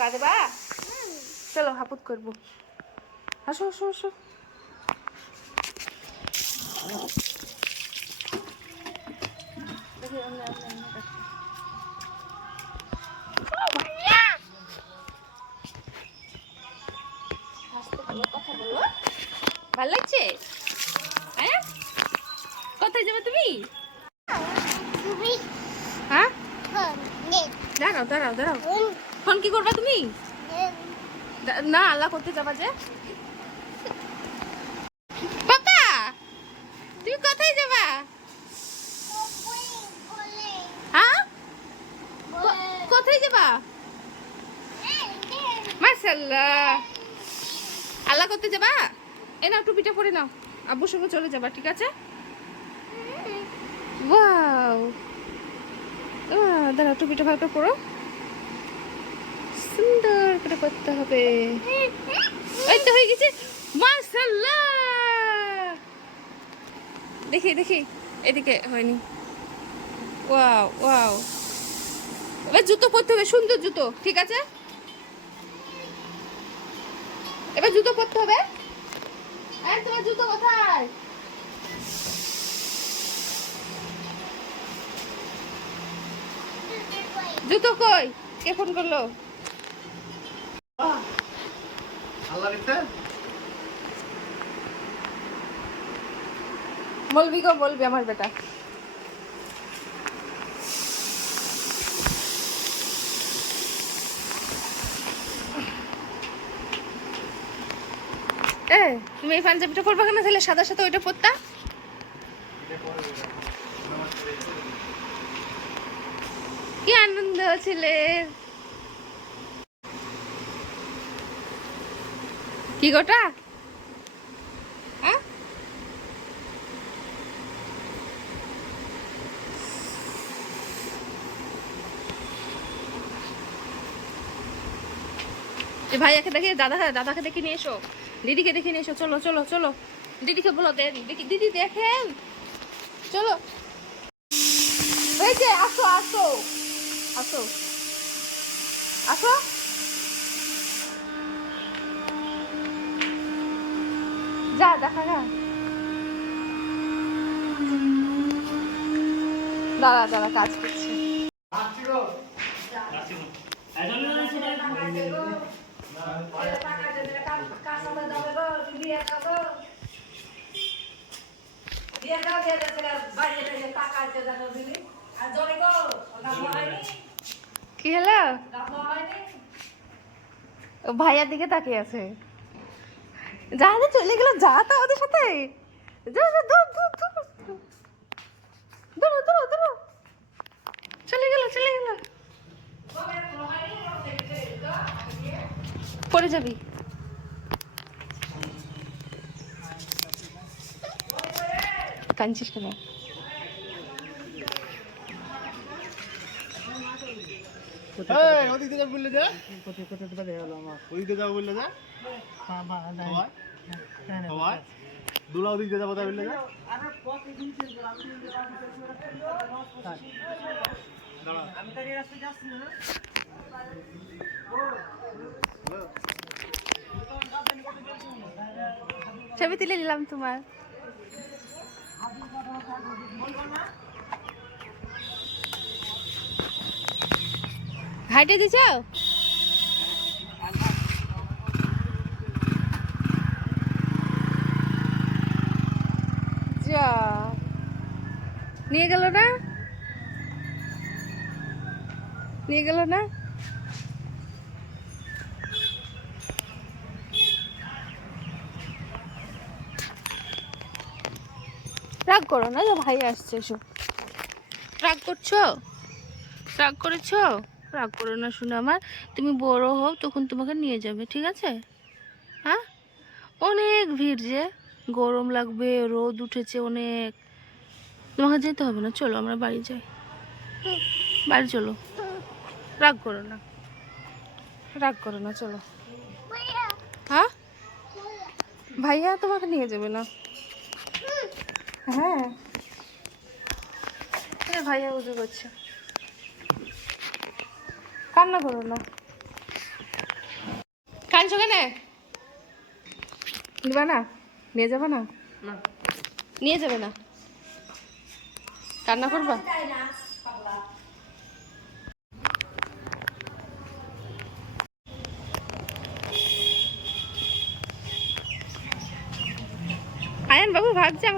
কাঁদবা? চলো হাপুত করবো। আসো আসো আসো। কথা বলো, ভালো লাগছে? হ্যাঁ, কোথায় যাবে তুমি? হ্যাঁ, দাঁড়াও দাঁড়াও দাঁড়াও। ফোন কি করবা তুমি? না, আল্লাহ করতে যাবা যে। পাপা, তুমি কোথায় যাবা? হ্যাঁ, কোথায় যাবা? মাশাআল্লাহ, আল্লাহ করতে যাবা? এ নাও, টুপিটা পরে নাও, আব্বুর সঙ্গে চলে যাবা, ঠিক আছে? ওয়াও, দাঁড়াও, টুপিটা ভালো করে পরো, সুন্দর করে করতে হবে। এই তো হয়ে গেছে, মাশাআল্লাহ। দেখি দেখি, এদিকে হয়নি। ওয়াও ওয়াও, এবার জুতো পরতে হবে, সুন্দর জুতো, ঠিক আছে? এবার জুতো পরতে হবে। আর তোমার জুতো কোথায়? জুতো কই? কে ফোন করলো? বলবি গো, বলবি আমার বেটা। তুমি এই পাঞ্জাবিটা পরবা কেন? তাহলে সাদা সাথে ওইটা পরতা। কি আনন্দ ছিলে। কি গোটা? ভাইয়াকে দেখে, দাদাকে দেখে নিয়ে এসো, দিদিকে দেখে নিয়ে এসো। চলো চলো চলো, দিদিকে বলো, দিদি দেখেন, চলো। এই যে আসো আসো আসো আসো। যা দেখা না, দাঁড়া দাঁড়া, কাজ করছে। কি হলো? ভাইয়ার দিকে তাকিয়ে আছে। যা, চলে গেল, যা তা ওদের সাথে। চলে গেল চলে গেল, পড়ে যাবি। কাঁদছিস কেন? ওদিকে যা বললে যা, ওদিকে যাও বললে যা, দুলা ওদিকে যাবো তা বললে যা। ছবি তুলে নিলাম তোমার। হাইটে দিছ? যা, নিয়ে গেল না, নিয়ে গেল না। রাগ করো না, ভাই আসছে। এসো, রাগ করছো? রাগ করেছো? রাগ করো না শুনে আমার, তুমি বড় হও তখন তোমাকে নিয়ে যাবে, ঠিক আছে? হ্যাঁ, অনেক ভিড়, যে গরম লাগবে, রোদ উঠেছে অনেক, তোমাকে যেতে হবে না। চলো আমরা বাড়ি যাই, বাড়ি চলো। রাগ করো না, রাগ করো না, চলো। হ্যাঁ, ভাইয়া তোমাকে নিয়ে যাবে না। হ্যাঁ, ভাইয়া উজু করছে, কান্না করো না। কাঁদছো কেন? নিবা না? নিয়ে যাবে না? নিয়ে যাবে না? কান্না করবা? আয়ান বাবু ভাবছে